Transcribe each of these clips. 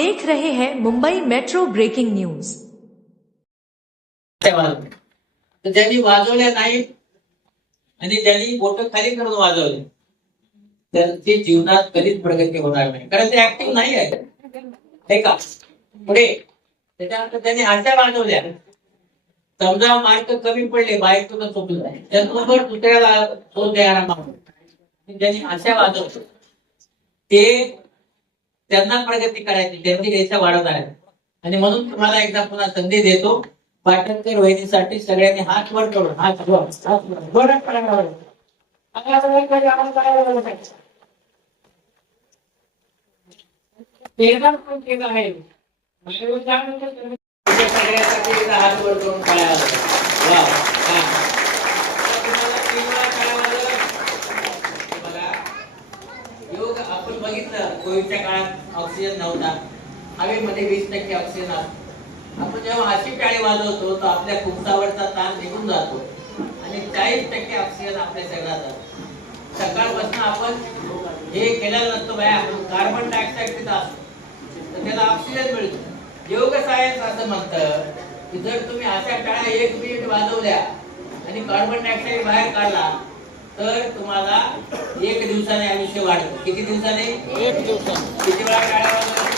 देख रहे हैं मुंबई मेट्रो ब्रेकिंग न्यूज। ज्यांनी वाजवल्या नाही आणि ज्यांनी बोट खाली करून वाजवले त्यांची जीवनात कधीच प्रगती होणार नाही, कारण ते ऍक्टिव्ह नाही आहे. हे का पुढे त्याच्यानंतर त्यांनी अशा वाजवल्या, समजा मार्क कमी पडले, बाईक तुला चुकलं त्याचबरोबर दुसऱ्याला तो द्यायला मागतो. ज्यांनी अशा वाजवल्या ते त्यांना प्रगती करायची, त्यांची रेषा वाढवणार आहे. आणि म्हणून तुम्हाला एकदा पुन्हा संधी देतो. पाटणकर वहिनीसाठी सगळ्यांनी हात वर करून हात वर हात वर करून योग आपण बघितलं, कोविडच्या काळात ऑक्सिजन नव्हता, हवेमध्ये 20% ऑक्सिजन असतो. आपण जेव्हा अशी टाळी वाजवतो तर आपल्या फुफ्फुसावरचा ताण निघून जातो आणि 40% ऑक्सिजन आपल्या शरीरात जातो. सकाळपासून आपण हे केलेलं नसतो बाया, आपण कार्बन डायऑक्साईड पित असतो तर त्याला ऑक्सिजन मिळतो. योग सायन्स असं म्हणतं की जर तुम्ही अशा टाळ्या 1 मिनिट वाजवल्या आणि कार्बन डायऑक्साईड बाहेर काढला तर तुम्हाला 1 दिवसाने आयुष्य वाढतं. किती दिवसाने? 1 दिवसाने. किती वेळा टाळ्या वाजवल्या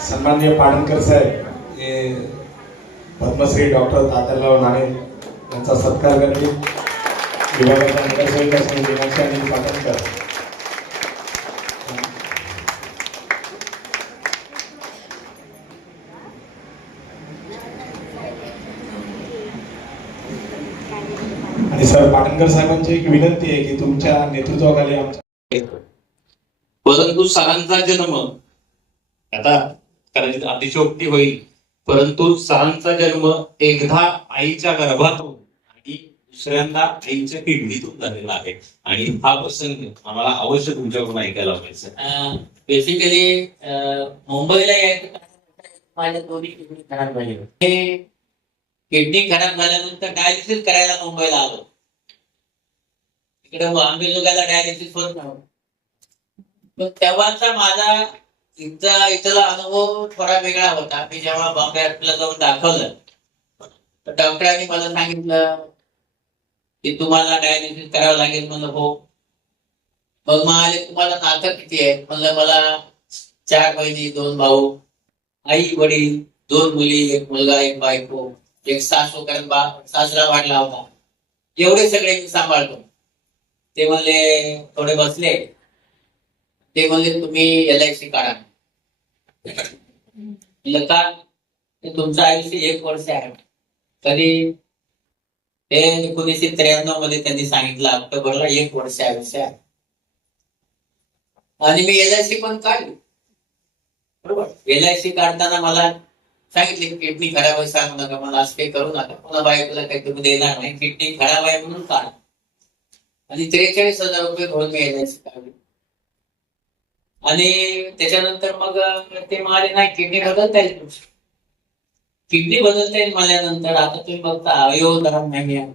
सन्माननीय पाटणकर साहेब हे पद्मश्री डॉक्टर तात्याराव नाणे यांचा सत्कार करते. विभागाच्या नगरसेविका श्री पाटणकर आणि सर पाटणकर साहेबांची एक विनंती आहे की तुमच्या नेतृत्वाखाली आमच्या परंतु सरांचा जन्म आता कदाचित अतिशयोक्ती होईल, परंतु सरांचा जन्म एकदा आईच्या गर्भात आणि दुसऱ्यांदा आईच्या पिंडीतून झालेला आहे आणि हा प्रसंग आम्हाला अवश्य तुमच्याकडून ऐकायला पाहिजे. बेसिकली मुंबईला यायचं माझ्या दोन्ही किडनी खराब झाली. किडनी खराब झाल्यानंतर डायलिसिस करायला मुंबईला आलो. इकडे आंबेजोगाईला डायलिसिस होत नव्हतं. तेव्हाचा माझा इथला अनुभव थोडा वेगळा होता. मी जेव्हा बॉम्बे हॉस्पिटलला जाऊन दाखवलं तर डॉक्टरांनी मला सांगितलं की तुम्हाला डायलिसिस करावं लागेल. म्हणलं हो. मग म्हणाले तुम्हाला नातं किती आहे? म्हणलं मला 4 बहिणी, 2 भाऊ, आई वडील, 2 मुली, 1 मुलगा, 1 बायको, 1 सासू, कारण सासरा वाढला होता. एवढे सगळे मी सांभाळतो. ते म्हणले, थोडे बसले, ते म्हणले तुम्ही LIC काढा. का? तुमचं आयुष्य 1 वर्ष आहे. कधी? ते 1993 मध्ये त्यांनी सांगितलं ऑक्टोबरला 1 वर्ष आयुष्य आहे. आणि मी LIC पण काढली. बरोबर. LIC काढताना मला सांगितले किडनी खराब आहे, सांगू नका मला, असं काही करू नका, मला बायकोला काही तुम्ही देणार नाही, किडनी खराब आहे म्हणून काढ. आणि 43,000 रुपये भरून मी LIC काढली. आणि त्याच्यानंतर मग ते म्हणाले नाही किडनी बदलता येईल. किडनी बदलता येईल म्हणल्यानंतर आता तुम्ही बघता अवयव दान नाही आहे.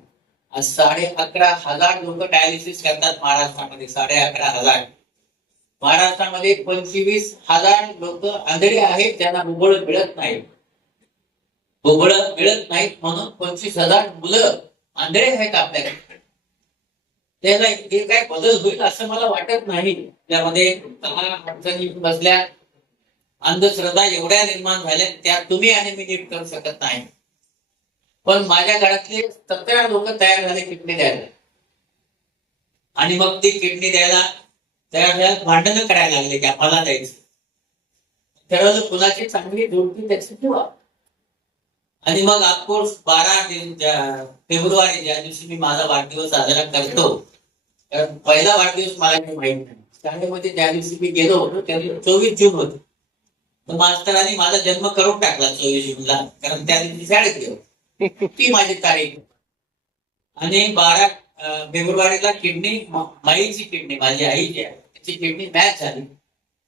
आज 11,500 लोक डायलिसिस करतात महाराष्ट्रामध्ये. 11,500. महाराष्ट्रामध्ये 25,000 लोक आंधळे आहेत, त्यांना भूगोळ मिळत नाही. भूगोळ मिळत नाहीत म्हणून 25,000 मुलं आंधळे आहेत आपल्याकडे. त्याला हे काय बदल होईल असं मला वाटत नाही. त्यामध्ये अडचणी बसल्या, अंधश्रद्धा एवढ्या निर्माण झाल्या, त्या तुम्ही आणि मी नीट करू शकत नाही. पण माझ्या घरातले 17 लोक तयार झाले किडनी द्यायला. आणि मग ती किडनी द्यायला तयार झाल्यात भांडणं करायला लागले की आम्हाला द्यायचं. ठरवलं कुणाची चांगली जोडती त्याची ठेवा. आणि मग ऑफकोर्स 12 फेब्रुवारी ज्या दिवशी मी माझा वाढदिवस साजरा करतो, कारण पहिला वाढदिवस मला काही माहित नाही. शाळेमध्ये ज्या दिवशी मी गेलो होतो त्या दिवशी 24 जून होते. तर मास्तरांनी माझा जन्म करून टाकला 24 जूनला, कारण त्या दिवशी शाळेत गेलो. ती माझी तारीख. आणि 12 फेब्रुवारीला किडनी, माईची किडनी, माझी आई जी आहे त्याची किडनी मॅच झाली.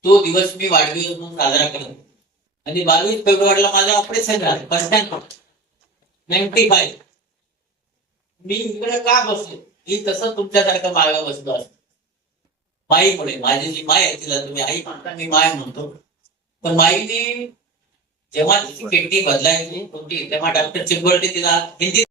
तो दिवस मी वाढदिवस म्हणून साजरा करतो. आणि 22 फेब्रुवारीला माझं ऑपरेशन झालं फर्स्ट टाइम 95. मी इकडे का बसलो? ही तसं तुमच्यासारखं मागा बसलो असतो. माईमुळे, माझी जी माय आहे तिला तुम्ही आई म्हणता, मी माय म्हणतो. पण माईने जेव्हा तिची किडनी बदलायची होती तेव्हा डॉक्टर चिंबोर्डे तिला हिंदी